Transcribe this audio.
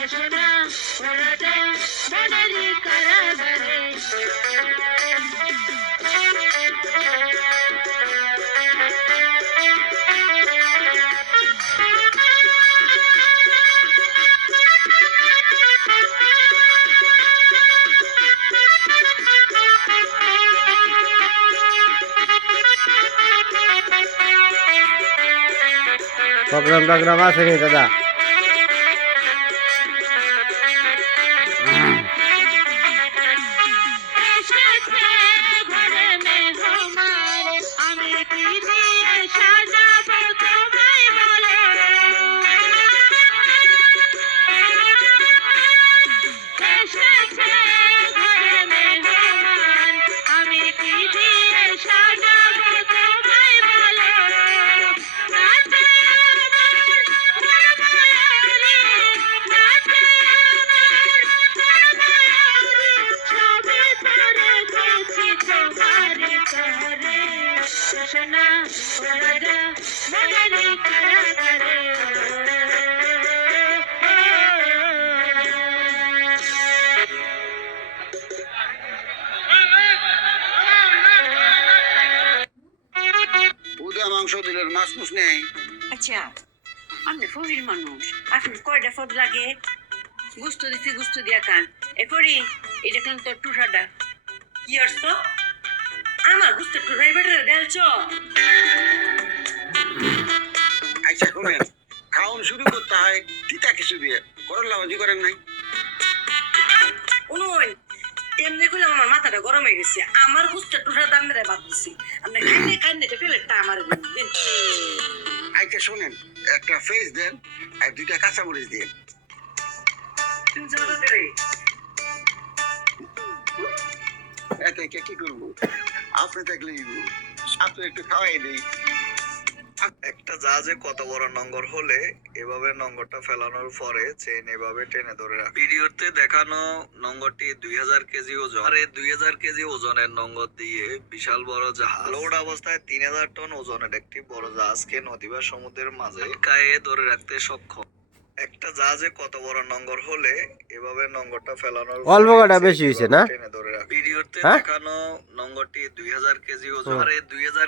এসোনা ওরাটা মনেরই কারাগারে প্রোগ্রাম টোগ্রাম আছে নি দাদা? এসেছে ঘরে মেহমান আমি কি দিয়ে সাজাবো তোমায় বলো এসেছে ঘরে মেহমান আমি কি দিয়ে সাজাবো তোমায় বলো নাচে আমার মরমায়ারি নাচে আমার মরমায়ারি সবে তো রেখেছি তোমার তরে সোনা ওরাজা মনেরই কারাগারে উদা মাংস দিলেন মাছ মুছ নেই। আচ্ছা আপনি ফকির মানুষ আপনি কয়টা ফদ লাগে গুস্ত দিছি গুস্ত দিয়া কান এরপরই এটা কেন তোর টুসাটা কি অর্থ আমার গুস্ত টুসাই বেটারে দেলছ আচ্ছা শুনেন, খাওন শুরু করতে হয় তিতা কিছু দিয়ে, করল্লা ভাজি করেন নাই? উনুন এমনি করলাম আমার মাথাটা গরম হয়ে গেছে আমার গুস্ত টুসার দাম মেরে বাদ দিছি আপনি খাইনে খাইনে প্লেটটা আমার দিন আচ্ছা শোনেন, একটা ফেস দেন আর দুইটা কাঁচামরিচ দিয়ে। তুমি যাও করে এতে কি করবো, আপনি থাকলেই আপনি একটু খাওয়াই দিই। একটা জাহাজে কত বড় নোঙর হলে এভাবে নোঙরটা ফেলানোর পরে চেন এভাবে টেনে ধরে রাখে। ভিডিওতে দেখানো নোঙরটি 2000 কেজি ওজন। আর এই 2000 কেজি ওজনের নোঙর দিয়ে বিশাল বড় জাহাজ লোড অবস্থায় 3000 টন ওজনের একটি বড় জাহাজকে নদী বা সমুদ্রের মাঝে কায়ে ধরে রাখতে সক্ষম। একটা জাহাজে কত বড় নোঙর হলে এভাবে নোঙরটা ফেলানোর অল্প পরে কটা চেন বেশি হয়েছে এভাবে না? টেনে ধরে রাখে। ভিডিওতে হ্যাঁ? দেখানো নোঙরটি 2000 কেজি ওজন। আর এই 2000